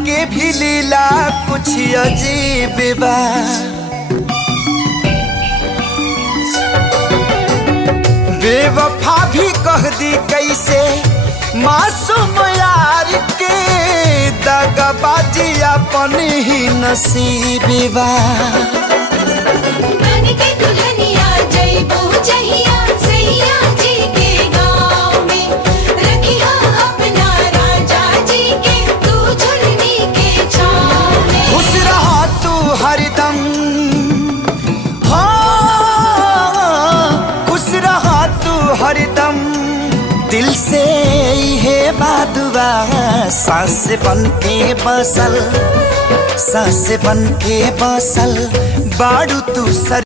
के भी लीला कुछ अजीब बा। बेवफा भी कह दी कैसे मासूम यार के, दगाबाजी अपन ही नसीब बा। बन के दुल्हनिया जइबो जहिया सैया जी के गाँव में, रखिया अपना राजा जी के तू झुलनी के छाँव में। खुश रहा तू हरदम, हाँ खुश रहा तू हरदम, दिल से है बादुआ। सांस बन के बसल, सांस बन के बसल बाड़ू तू सर